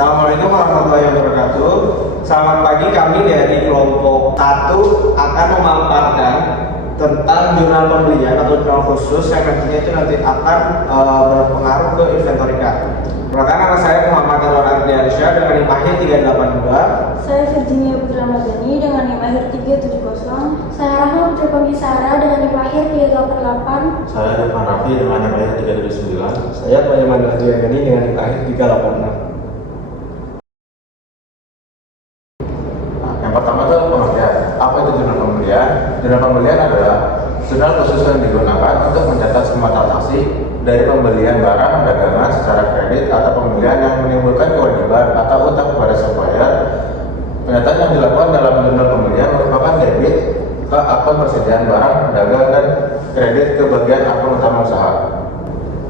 Assalamualaikum warahmatullahi wabarakatuh. Selamat pagi, kami dari kelompok 1 akan memaparkan tentang jurnal pembelian atau jurnal khusus yang nanti akan berpengaruh ke inventorika. Perkenalkan, nama saya Muhammad Anwar Ardiansyah dengan NIM akhir 382. Saya Virginia Putra Madani dengan NIM akhir 370. Saya Rahma Putri Pembisara dengan NIM akhir 388. Saya Irfan Raffi dengan NIM akhir 379. Saya Panyaman Adriani dengan NIM akhir 386. Yang pertama itu pengertian. Apa itu jurnal pembelian? Jurnal pembelian adalah jurnal khusus yang digunakan untuk mencatat semua transaksi dari pembelian barang dagangan secara kredit atau pembelian yang menimbulkan kewajiban atau utang kepada supplier. Penyataan yang dilakukan dalam jurnal pembelian merupakan debit ke akun persediaan barang dagang dan kredit ke bagian akun utama usaha.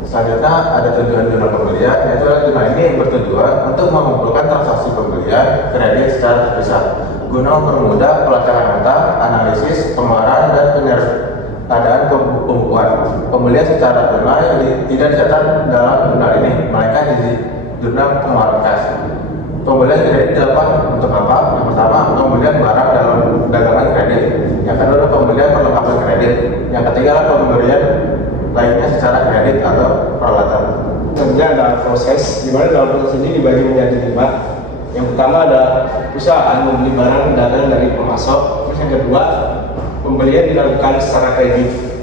Selanjutnya ada tujuan jurnal pembelian, yaitu jurnal ini bertujuan untuk mengumpulkan transaksi pembelian kredit secara terpisah guna mempermudah pelacakan utang, analisis, pengeluaran, dan keadaan pembukuan. Pembelian secara jurnal yang tidak dicatat dalam jurnal ini, melainkan di jurnal pengeluaran kas. Pembelian kredit dilakukan untuk apa? Yang pertama, pembelian barang dalam dagangan kredit. Yang kedua, pembelian perlengkapan kredit. Yang ketiga, pembelian lainnya secara kredit atau peralatan. Sebenarnya ada proses, di mana dalam proses ini dibagi menjadi 5. Yang pertama ada perusahaan membeli barang dagang dari pemasok. Terus yang kedua, pembelian dilakukan secara kredit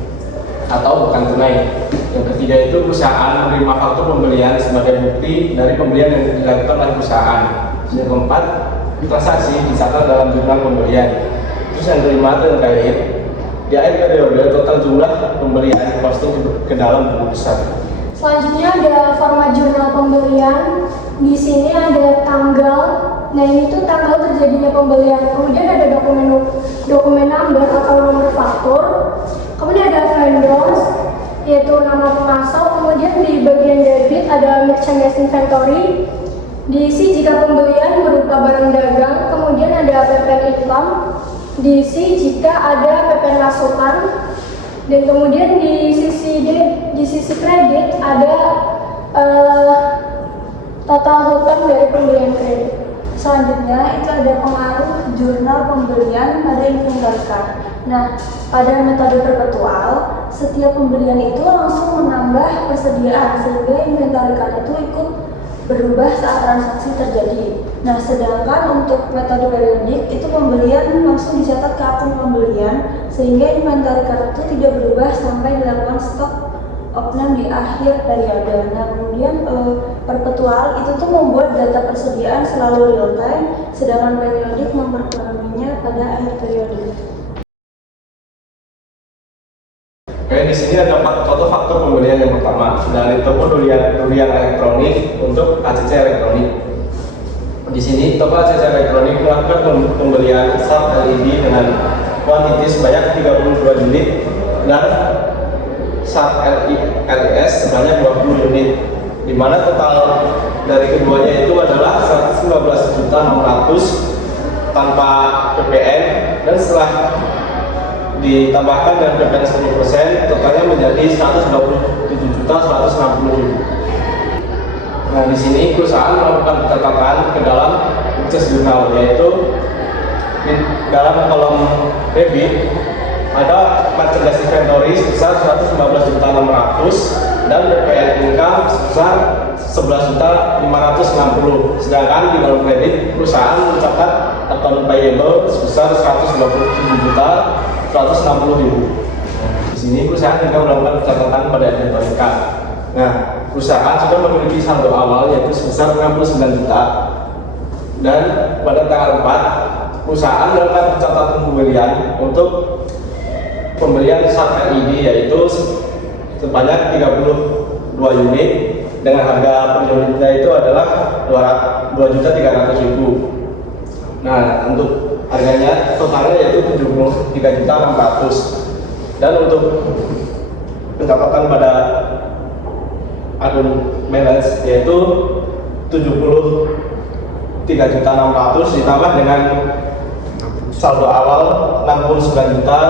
atau bukan tunai. Yang ketiga itu perusahaan menerima faktur pembelian sebagai bukti dari pembelian yang dilakukan oleh perusahaan. Yang keempat, transaksi dicatat dalam jurnal pembelian. Terus yang kelima itu yang kredit. Di akhir periode total jumlah pembelian diposting ke dalam buku besar. Selanjutnya ada format jurnal pembelian. Di sini ada tanggal. Nah, ini tuh tanggal terjadinya pembelian. Kemudian ada dokumen number atau nomor faktur. Kemudian ada vendors, yaitu nama pemasok. Kemudian di bagian debit ada merchandise inventory. Diisi jika pembelian berupa barang dagang. Kemudian ada PPN income. Diisi jika ada PPN masukan. Dan kemudian di sisi kredit ada total hutang dari pembelian kredit. Selanjutnya itu ada pengaruh jurnal pembelian pada inventorika. Nah, pada metode perpetual, setiap pembelian itu langsung menambah persediaan sehingga inventorika itu ikut berubah saat transaksi terjadi. Nah, sedangkan untuk metode periodik itu pembelian langsung dicatat ke akun pembelian sehingga inventorika itu tidak berubah sampai dilakukan stok opnam di akhir periode. Nah, kemudian perpetual itu tuh membuat data persediaan selalu real time, sedangkan periodik memperbarainya pada akhir periode. Oke, di sini ada contoh faktor pembelian yang pertama dari toko durian elektronik untuk ACC elektronik. Di sini toko ACC elektronik melakukan pembelian SAP LED dengan kuantiti sebanyak 32 unit dan SAP LES sebanyak 20 unit, di mana total dari keduanya itu adalah 115.600.000 tanpa PPN, dan setelah ditambahkan dengan PPN 10%, totalnya menjadi 127.160.000. Nah, di sini perusahaan melakukan catatan ke dalam akses jurnal, yaitu di dalam kolom debit ada merchandise inventory sebesar 115.600.000 dan PPN income sebesar 11.560.000. Sedangkan di dalam kredit perusahaan mencatat account payable sebesar 127.160.000. Di sini perusahaan juga melakukan catatan pada inventorika. Nah, perusahaan sudah memiliki saldo awal yaitu sebesar 69 juta, dan pada tanggal 4 perusahaan melakukan catatan pembelian untuk pembelian SAP LED yaitu sebanyak 32 unit dengan harga per unitnya itu adalah 2.300.000. Nah, untuk harganya totalnya yaitu 73.600.000, dan untuk pencatatan pada akun balance yaitu 73.600.000 ditambah dengan saldo awal 69 juta,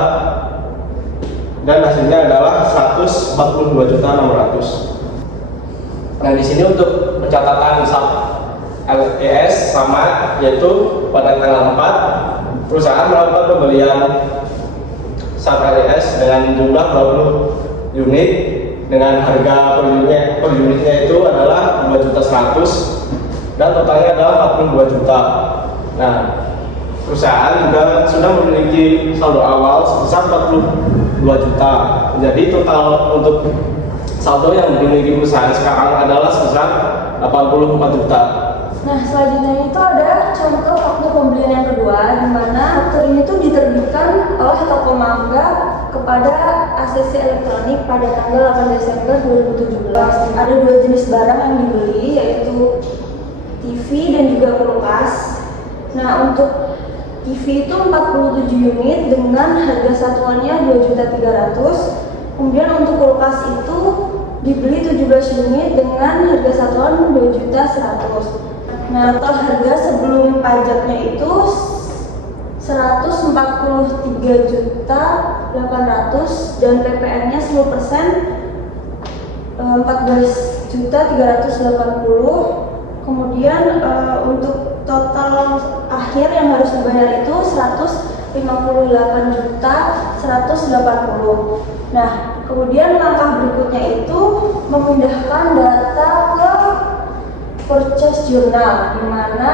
dan hasilnya adalah 142.600.000. Nah, di sini untuk pencatatan SAP LES sama, yaitu pada tanggal 4 perusahaan melakukan pembelian SAP LES dengan jumlah 20 unit dengan harga per unitnya itu adalah 2.100.000 dan totalnya adalah 42 juta. Nah, perusahaan juga sudah memiliki saldo awal sebesar 42 juta. Jadi total untuk saldo yang dimiliki perusahaan sekarang adalah sebesar 84 juta. Nah, selanjutnya itu ada contoh faktur pembelian yang kedua, di mana faktur ini tuh diterbitkan oleh toko mangga kepada ACC Elektronik pada tanggal 8 Desember 2017. Ada dua jenis barang yang dibeli, yaitu TV dan juga kulkas. Nah, untuk TV itu 47 unit dengan harga satuannya 2.300.000. Kemudian untuk kulkas itu dibeli 17 unit dengan harga satuan 2.100.000. Nah, total harga sebelum pajaknya itu 143.800.000 dan PPN-nya 10%, 14.380.000. Kemudian untuk total akhir yang harus dibayar itu 158.180.000. Nah, kemudian langkah berikutnya itu memindahkan data ke purchase journal, di mana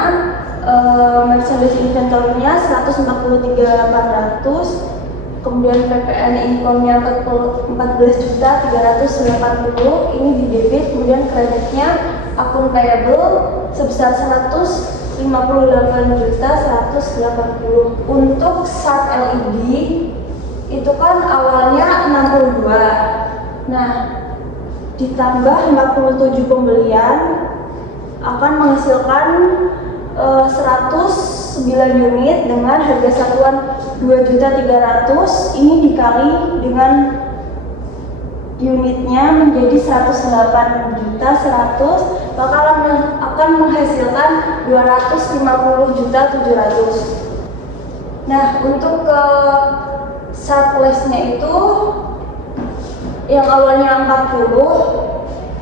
merchandise inventory-nya 143.800, kemudian PPN income-nya 14.380.000, ini di debit, kemudian kreditnya akun payable sebesar 158.180.000. Untuk SAP LED itu kan awalnya 62. Nah, ditambah 47 pembelian akan menghasilkan 109 unit dengan harga satuan 2.300.000. Ini dikali dengan unitnya menjadi 108.100.000, maka akan menghasilkan 250.700.000. Nah, untuk ke surplus-nya itu yang awalnya 40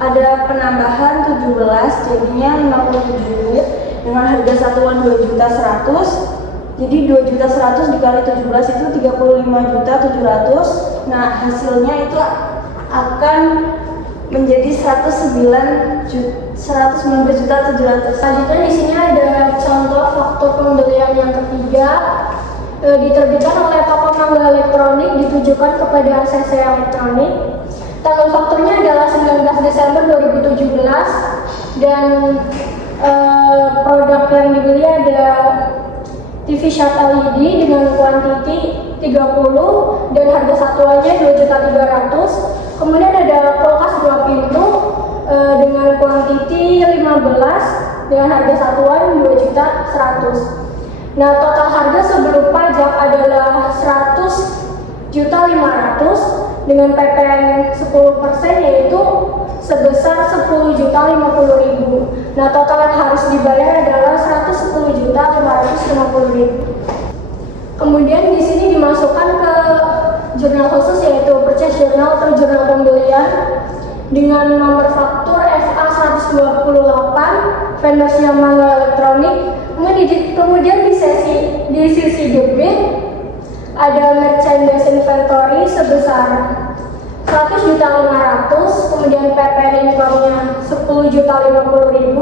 ada penambahan 17, jadinya 57 unit dengan harga satuan 2.100.000. Jadi 2.100.000 dikali 17 itu 35.700.000. Nah, hasilnya itu akan menjadi 119.700.000. Selanjutnya di sini ada contoh faktur pembelian yang ketiga, diterbitkan oleh toko mangga elektronik ditujukan kepada ACC Elektronik. Tanggal fakturnya adalah 19 Desember 2017 dan produk yang dibeli ada TV Sharp LED dengan kuantiti 30 dan harga satuannya 2.300.000. Kemudian ada kulkas 2 pintu dengan kuantiti 15 dengan harga satuan 2.100.000. Nah, total harga sebelum pajak adalah 100.500.000 dengan PPN 10% yaitu sebesar 10.050.000. Nah, total yang harus dibayar adalah 110.550.000. Kemudian di sini dimasukkan ke jurnal khusus yaitu purchase journal atau jurnal pembelian dengan nomor faktur FA 128 vendornya mangga elektronik. Kemudian di sisi debit ada merchandise inventory sebesar 100.500.000, kemudian PPN income-nya 10.050.000.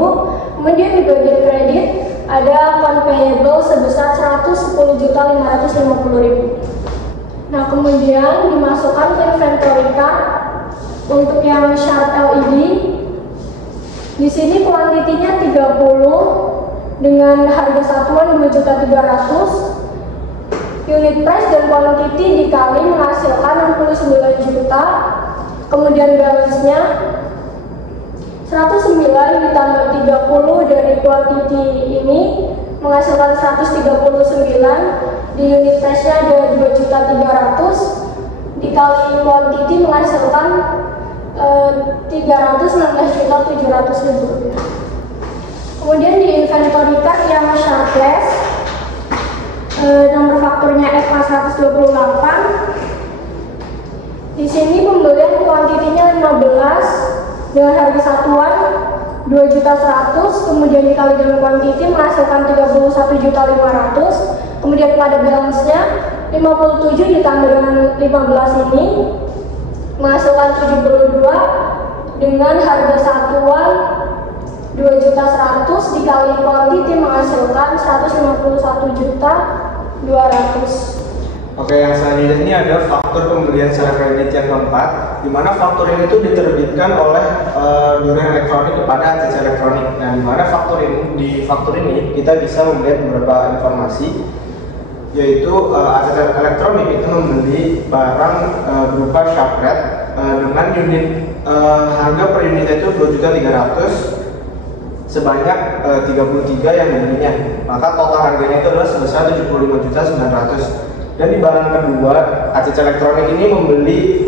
Kemudian di bagian kredit ada account payable sebesar 110.550.000. Nah, kemudian dimasukkan ke inventory card untuk yang Sharp LED. Di sini kuantitinya 30 dengan harga satuan 2.300.000. Unit price dan quantity dikali menghasilkan 69 juta. Kemudian balance-nya 109 ditambah 30 dari quantity ini menghasilkan 139. Di unit price-nya ada 2.300.000 dikali quantity menghasilkan 316.700.000. Kemudian di inventory card yang Sharpless, nomor fakturnya FA 128. Di sini pembelian kuantitinya 15 dengan harga satuan 2.100.000, kemudian dikali dengan quantity menghasilkan 31.500.000. Kemudian pada balance-nya 57 ditambah dengan 15 ini menghasilkan 72, dengan harga satuan 2.100.000 dikali quantity menghasilkan 151.200.000. Oke, yang selanjutnya ini ada faktur pembelian secara kredit yang keempat, di mana faktur ini itu diterbitkan oleh dunia elektronik kepada ACC elektronik. Nah, di mana di faktur ini kita bisa melihat beberapa informasi, yaitu ACC elektronik itu membeli barang berupa sharp rate dengan unit harga per unitnya itu 2.300.000, sebanyak 33 yang dibelinya. Maka total harganya itu adalah sebesar 75.900.000. Dan di barang kedua, ACC elektronik ini membeli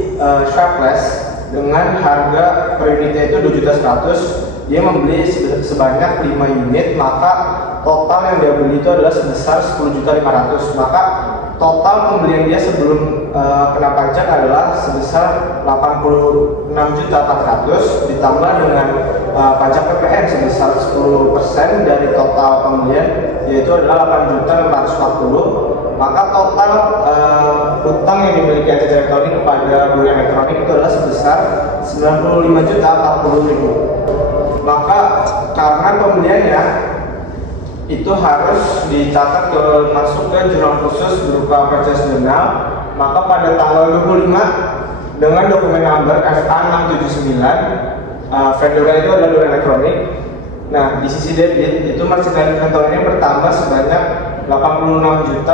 sharpless dengan harga per unitnya itu 2.100.000. Dia membeli sebanyak 5 unit, maka total yang dia beli itu adalah sebesar 10.500.000. Maka total pembelian dia sebelum kena pajak adalah sebesar 86.400.000 ditambah dengan pajak PPN sebesar 10% dari total pembelian, yaitu adalah 8.640.000. Maka total utang yang dimiliki ACC elektronik kepada dunia elektronik itu adalah sebesar 95.040.000. Maka karena pembeliannya itu harus dicatat masuk ke jurnal khusus berupa purchase journal, maka pada tanggal 25 dengan dokumen number FA679, vendornya itu adalah dunia elektronik. Nah, di sisi debit itu marginal inventory-nya bertambah sebanyak 86.400.000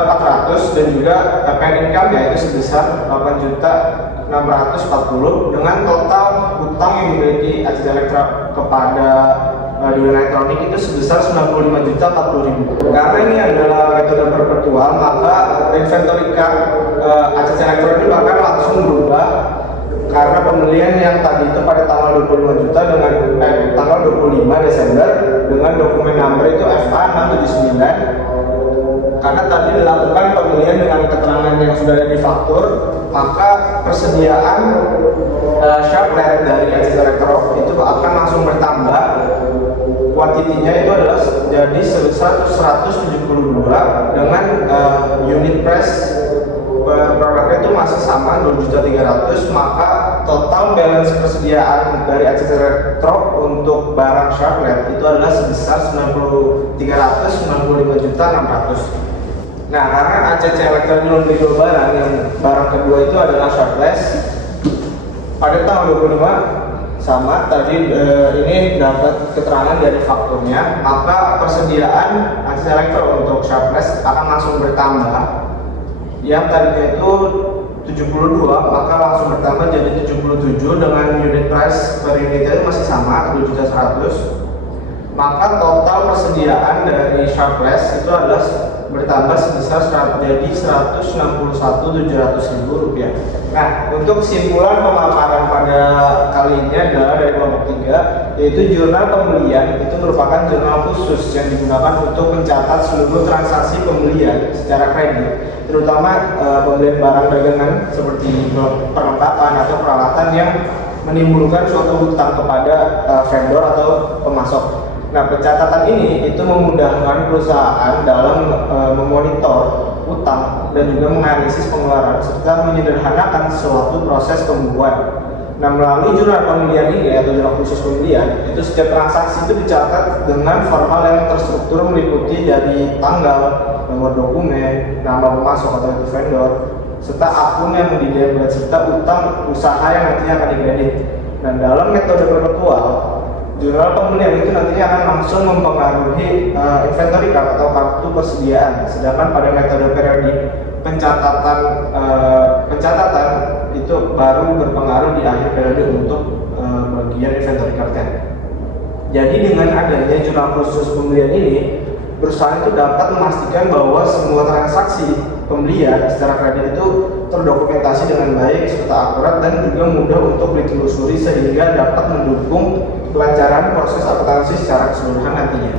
dan juga PPN income yaitu sebesar 8.640.000 dengan total utang yang dimiliki ACC elektronik kepada dunia elektronik itu sebesar 95.040.000. Karena ini adalah metode perpetual, maka inventory card ACC elektronik bahkan langsung berubah, karena pembelian yang tadi itu pada tanggal 25 juta dengan tanggal 25 Desember dengan dokumen number itu FA679. Karena tadi dilakukan pembelian dengan keterangan yang sudah ada di faktur, maka persediaan sharp rate dari ACC elektronik itu akan langsung bertambah. Kuantitinya itu adalah jadi sebesar 172 dengan unit price produknya itu masih sama 2.300.000, maka total balance persediaan dari ACC elektronik untuk barang sharp rate itu adalah sebesar 395.600.000. Nah, karena ACC elektronik membeli dua barang, yang barang kedua itu adalah sharpless pada tanggal 25 sama tadi ini dapat keterangan dari fakturnya, maka persediaan ACC elektronik untuk sharpless akan langsung bertambah. Yang tadinya itu 72 maka langsung bertambah jadi 77 dengan unit price per unitnya masih sama 2.100.000. Maka total persediaan dari sharpless itu adalah bertambah sebesar jadi 161.700.000 rupiah. Nah, untuk kesimpulan pemaparan pada kali ini adalah dari kelompok 3, yaitu jurnal pembelian itu merupakan jurnal khusus yang digunakan untuk mencatat seluruh transaksi pembelian secara kredit, terutama pembelian barang dagangan seperti perlengkapan atau peralatan yang menimbulkan suatu hutang kepada vendor atau pemasok. Nah, pencatatan ini itu memudahkan perusahaan dalam memonitor utang dan juga menganalisis pengeluaran serta menyederhanakan suatu proses pembukuan. Nah, melalui jurnal pembelian ini atau jurnal khusus pembelian, itu setiap transaksi itu dicatat dengan formal yang terstruktur meliputi dari tanggal, nomor dokumen, nama pemasok atau itu vendor, serta akun yang didebit serta utang usaha yang nantinya akan dikredit. Dan dalam metode perpetual, jurnal pembelian itu nantinya akan langsung mempengaruhi inventory card atau kartu persediaan. Sedangkan pada metode periodik, pencatatan itu baru berpengaruh di akhir periode untuk bagian inventory card-nya. Jadi dengan adanya jurnal khusus pembelian ini, perusahaan itu dapat memastikan bahwa semua transaksi pembelian secara kredit itu terdokumentasi dengan baik serta akurat dan juga mudah untuk ditelusuri sehingga dapat mendukung kelancaran proses akuntansi secara keseluruhan nantinya.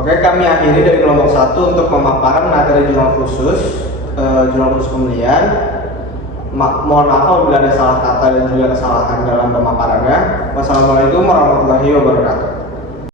Oke, kami akhiri dari kelompok 1 untuk pemaparan materi jurnal khusus pembelian. Mohon maaf apabila ada salah kata dan juga kesalahan dalam pemaparannya. Wassalamualaikum warahmatullahi wabarakatuh.